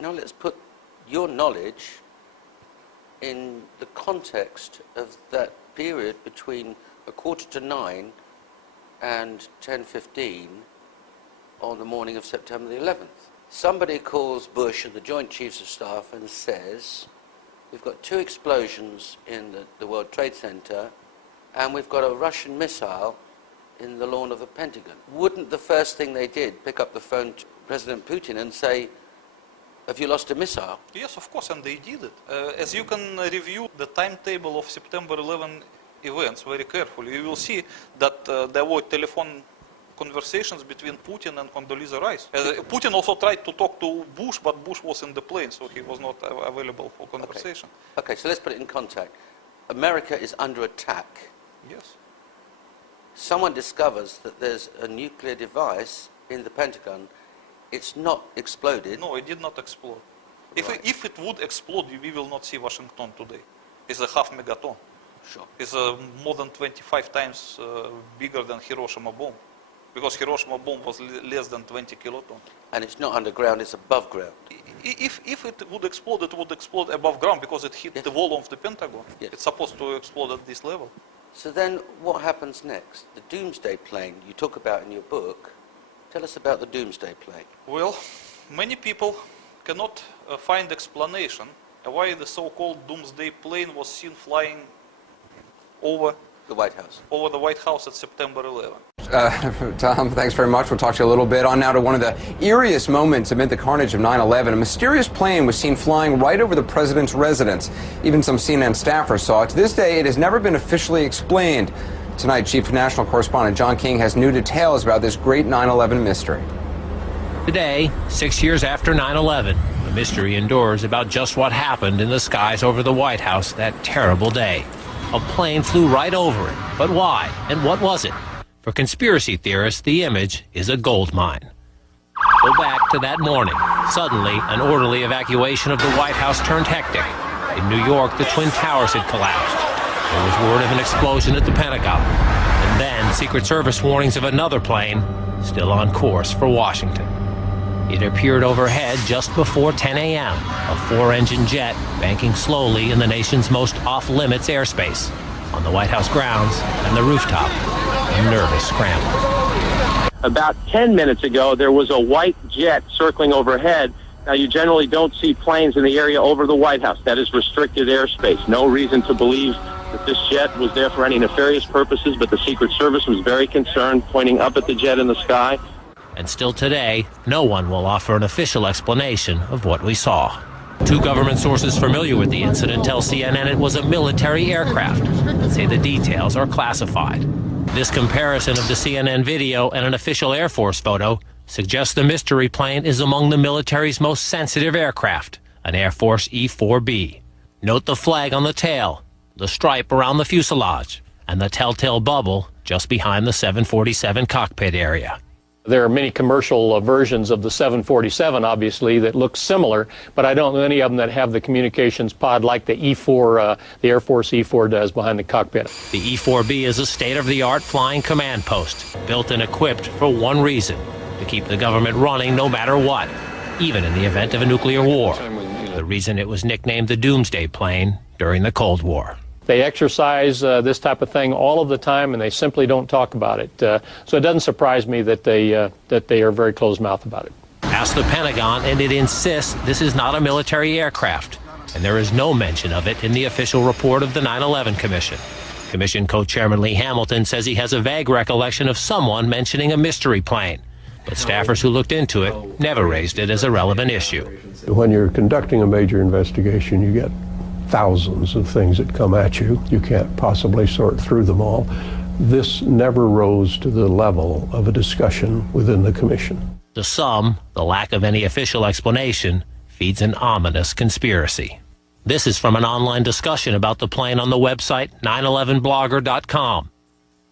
Now let's put your knowledge in the context of that period between 8:45 and 10:15 on the morning of September the 11th. Somebody calls Bush and the Joint Chiefs of Staff and says, we've got 2 explosions in the World Trade Center and we've got a Russian missile in the lawn of the Pentagon. Wouldn't the first thing they did pick up the phone to President Putin and say, have you lost a missile? Yes, of course, and they did it. As you can review the timetable of September 11 events very carefully, you will see that there were telephone conversations between Putin and Condoleezza Rice. Putin also tried to talk to Bush, but Bush was in the plane, so he was not available for conversation. Okay, so let's put it in context. America is under attack. Yes. Someone discovers that there's a nuclear device in the Pentagon. It's not exploded. No, it did not explode. Right. If it would explode, we will not see Washington today. It's a half megaton. Sure. It's more than 25 times bigger than Hiroshima bomb. Because Hiroshima bomb was less than 20 kilotons. And it's not underground, it's above ground. If it would explode above ground because it hit the wall of the Pentagon. Yes. It's supposed to explode at this level. So then what happens next? The Doomsday plane you talk about in your book. Tell us about the Doomsday plane. Well, many people cannot find explanation why the so-called Doomsday plane was seen flying over the White House. Over the White House at September 11. Tom, thanks very much. We'll talk to you a little bit. On now to one of the eeriest moments amid the carnage of 9/11. A mysterious plane was seen flying right over the president's residence. Even some CNN staffers saw it. To this day, it has never been officially explained. Tonight, Chief National Correspondent John King has new details about this great 9/11 mystery. Today, 6 years after 9/11, the mystery endures about just what happened in the skies over the White House that terrible day. A plane flew right over it. But why? And what was it? For conspiracy theorists, the image is a gold mine. Go back to that morning. Suddenly, an orderly evacuation of the White House turned hectic. In New York, the Twin Towers had collapsed. There was word of an explosion at the Pentagon. And then Secret Service warnings of another plane still on course for Washington. It appeared overhead just before 10 a.m., a 4-engine jet banking slowly in the nation's most off-limits airspace, on the White House grounds and the rooftop, a nervous scramble. About 10 minutes ago, there was a white jet circling overhead. Now, you generally don't see planes in the area over the White House. That is restricted airspace. No reason to believe that this jet was there for any nefarious purposes, but the Secret Service was very concerned, pointing up at the jet in the sky. And still today, no one will offer an official explanation of what we saw. 2 government sources familiar with the incident tell CNN it was a military aircraft, but say the details are classified. This comparison of the CNN video and an official Air Force photo suggests the mystery plane is among the military's most sensitive aircraft, an Air Force E-4B. Note the flag on the tail, the stripe around the fuselage, and the telltale bubble just behind the 747 cockpit area. There are many commercial versions of the 747, obviously, that look similar, but I don't know any of them that have the communications pod like the E-4, the Air Force E-4 does behind the cockpit. The E-4B is a state-of-the-art flying command post, built and equipped for one reason, to keep the government running no matter what, even in the event of a nuclear war. The reason it was nicknamed the Doomsday Plane during the Cold War. They exercise this type of thing all of the time, and they simply don't talk about it. So it doesn't surprise me that they are very closed-mouthed about it. Ask the Pentagon, and it insists this is not a military aircraft, and there is no mention of it in the official report of the 9/11 Commission. Commission co-chairman Lee Hamilton says he has a vague recollection of someone mentioning a mystery plane, but staffers who looked into it never raised it as a relevant issue. When you're conducting a major investigation, you get thousands of things that come at you. You can't possibly sort through them all. This never rose to the level of a discussion within the commission. To some, the lack of any official explanation feeds an ominous conspiracy. This is from an online discussion about the plane on the website 911blogger.com.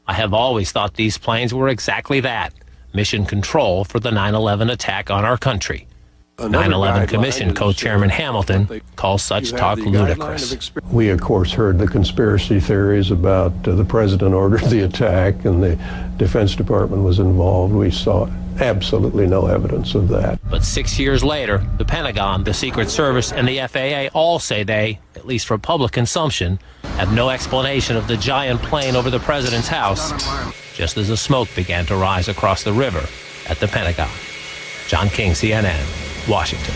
I have always thought these planes were exactly that, mission control for the 9/11 attack on our country. 9/11 Commission co-chairman Hamilton calls such talk ludicrous. We, of course, heard the conspiracy theories about the president ordered the attack and the Defense Department was involved. We saw absolutely no evidence of that. But 6 years later, the Pentagon, the Secret Service, and the FAA all say they, at least for public consumption, have no explanation of the giant plane over the president's house, just as the smoke began to rise across the river at the Pentagon. John King, CNN, Washington.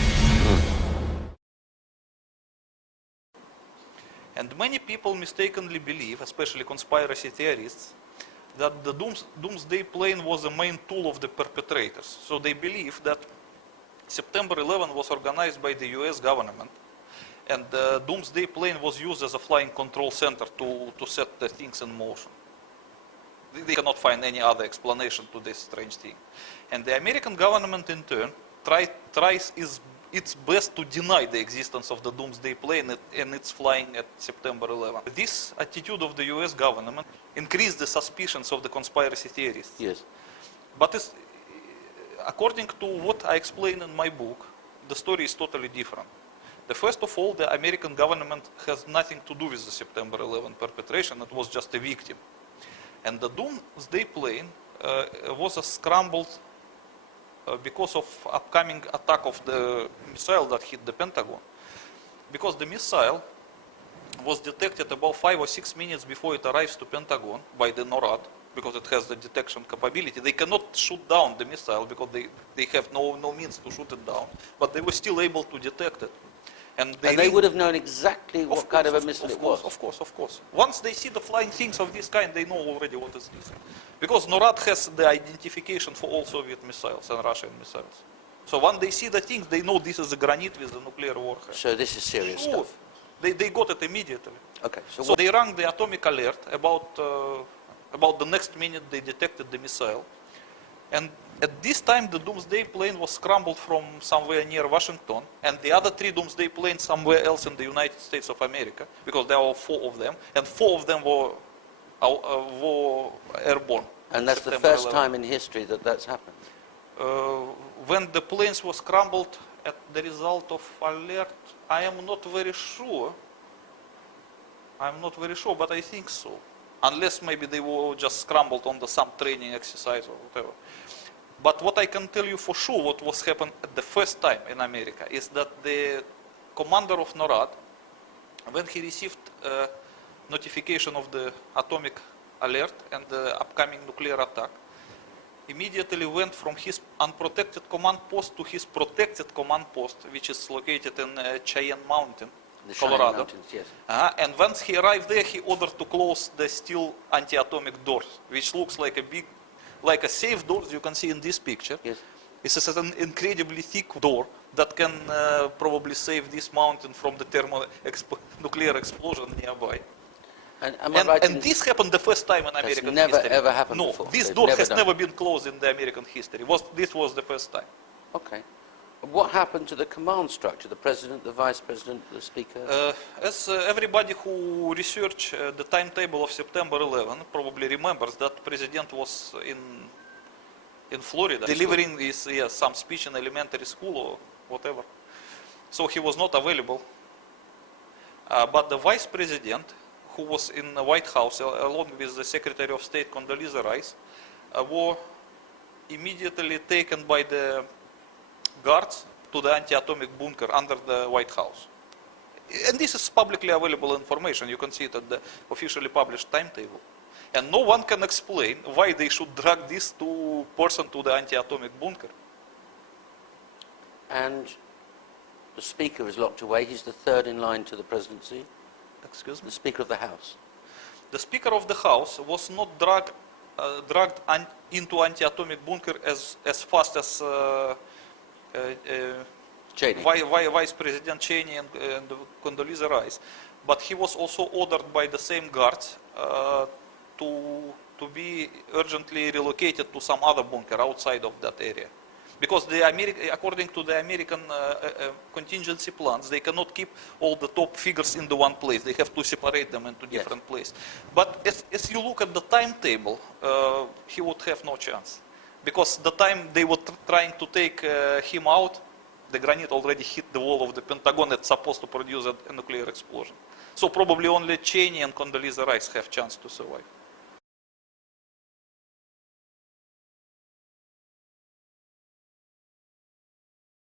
And many people mistakenly believe, especially conspiracy theorists, that the doomsday plane was the main tool of the perpetrators. So they believe that September 11 was organized by the US government, and the doomsday plane was used as a flying control center to set the things in motion. They cannot find any other explanation to this strange thing. And the American government, in turn, tries its best to deny the existence of the doomsday plane and its flying at September 11. This attitude of the US government increased the suspicions of the conspiracy theorists. Yes. But according to what I explain in my book, the story is totally different. First of all, the American government has nothing to do with the September 11 perpetration. It was just a victim. And the doomsday plane was scrambled because of upcoming attack of the missile that hit the Pentagon. Because the missile was detected about 5 or 6 minutes before it arrives to Pentagon by the NORAD, because it has the detection capability. They cannot shoot down the missile because they have no means to shoot it down, but they were still able to detect it. And they would have known exactly what kind of a missile it was. Of course. Once they see the flying things of this kind, they know already what is this. Because NORAD has the identification for all Soviet missiles and Russian missiles. So when they see the things, they know this is a granite with a nuclear warhead. So this is serious stuff. They got it immediately. Okay. So they rang the atomic alert about the next minute they detected the missile. And at this time, the doomsday plane was scrambled from somewhere near Washington, and the other 3 doomsday planes somewhere else in the United States of America, because there were 4 of them, and 4 of them were airborne. And that's the first time in history that that's happened. When the planes were scrambled at the result of alert, I am not very sure. But I think so. Unless maybe they were just scrambled on some training exercise or whatever. But what I can tell you for sure, what was happened at the first time in America, is that the commander of NORAD, when he received notification of the atomic alert and the upcoming nuclear attack, immediately went from his unprotected command post to his protected command post, which is located in Cheyenne Mountain, Colorado. Mountains, yes. And once he arrived there, he ordered to close the steel anti-atomic doors, which looks like a safe door, as you can see in this picture. Yes. It's an incredibly thick door that can probably save this mountain from the nuclear explosion nearby. And am I right and this happened the first time in American never, history. ever happened no, before. this They've door never has done never it. been closed in the American history. This was the first time. Okay. What happened to the command structure? The president, the vice president, the speaker? As everybody who researched the timetable of September 11 probably remembers, that president was in Florida delivering some speech in elementary school or whatever. So he was not available. But the vice president, who was in the White House along with the Secretary of State Condoleezza Rice, were immediately taken by the guards to the anti-atomic bunker under the White House. And this is publicly available information. You can see it at the officially published timetable. And no one can explain why they should drag this person to the anti-atomic bunker. And the speaker is locked away. He's the third in line to the presidency. Excuse me? The Speaker of the House. The Speaker of the House was not dragged into anti-atomic bunker as fast as Cheney. Vice President Cheney and Condoleezza Rice. But he was also ordered by the same guards to be urgently relocated to some other bunker outside of that area. Because according to the American contingency plans, they cannot keep all the top figures into one place. They have to separate them into different places. But as you look at the timetable, he would have no chance. Because the time they were trying to take him out, the granite already hit the wall of the Pentagon. It's supposed to produce a nuclear explosion. So probably only Cheney and Condoleezza Rice have chance to survive.